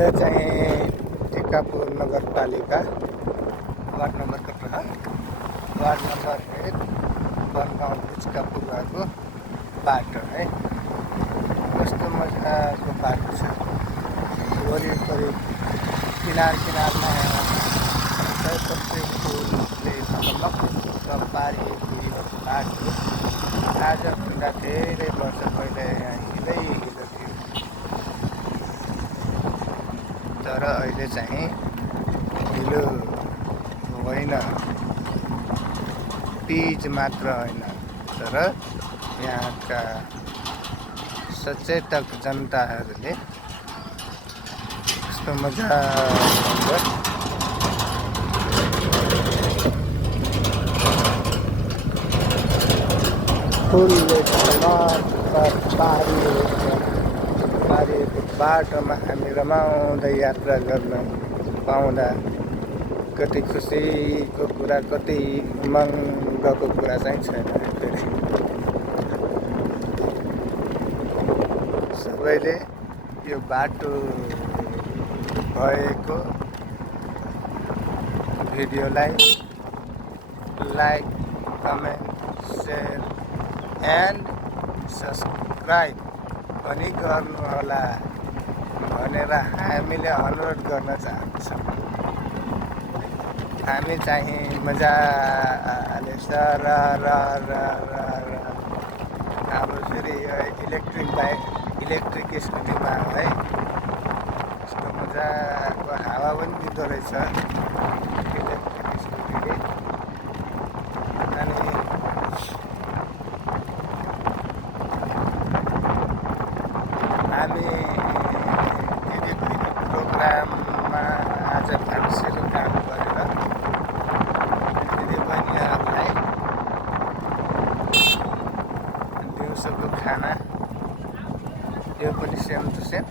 यो चाहिँ टिकापुर नगरपालिका वार्ड नम्बर कति हो? वार्ड नम्बर 1 बनगाउँ बिचका पुगाको बाटो है। कस्तो मजाको बाटो छ, वरिपरि किनारमा सयपत्री फुलले ढकमक्क पारिएको यो बाटो आजभन्दा धेरै वर्ष पहिले यहाँ हिलै हिलो थियो, तर अहिले चाहिँ हिलो होइन, पिच मात्र होइन, तर यहाँका सचेतक जनताहरूले कस्तो मजासँग फुलले पारिएको बाटोमा हामी रमाउँदै यात्रा गर्न पाउँदा कति खुसीको कुरा, कति उमङ्गको कुरा चाहिँ छैन। फेरि सबैले यो बाटो भएको भिडियोलाई like, comment, share and subscribe पनि गर्नुहोला भनेर हामीले अनुरोध गर्न चाहन्छौँ। हामी चाहिँ मजाले अब फेरि इलेक्ट्रिक स्कुटीमा है यस्तो मजाको हावा पनि दिँदो रहेछ इलेक्ट्रिक स्कुटीले। अनि हामी दिदीबहिनी प्रोग्राममा आज भान्सेको काम गरेर दिदीबहिनीहरूलाई दिउँसोको खाना, यो पनि सेम टु सेम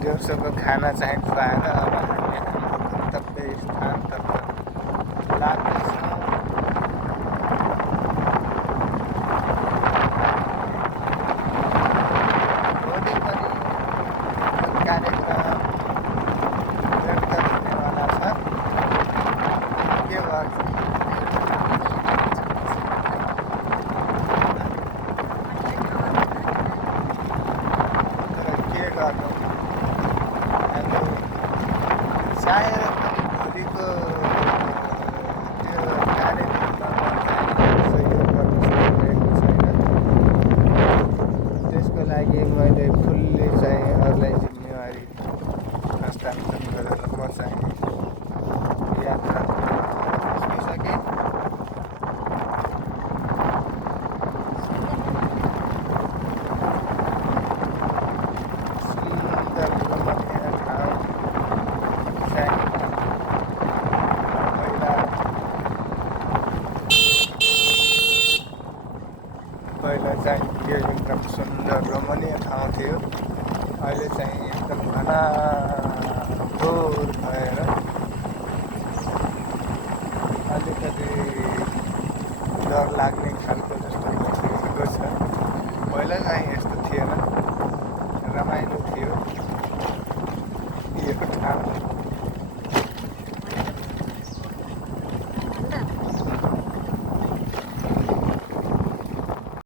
दिउँसोको खाना चाहिँ खुवाएर अब हामी हाम्रो गन्तव्य स्थानतर्फ लाग्दैछौँ। भोलि पनि कार्यक्रम निरन्तर हुनेवाला छ। के गर्छ सायद भोलिको त्यो कार्यक्रममा सहयोग गर्न सकिरहेको छैन। त्यसको लागि मैले फुल्ली चाहिँ अरूलाई जिम्मेवारी हस्तान्तरण गरेर म चाहिँ यात्रा सकेँ। सुन्दर रमणीय ठाउँ पहिला चाहिँ यो एकदम सुन्दर रमणीय ठाउँ थियो, अहिले चाहिँ एकदम घनघोर भएर अलिकति डर लाग्ने खालको जस्तो भइसकेको छ। पहिला चाहिँ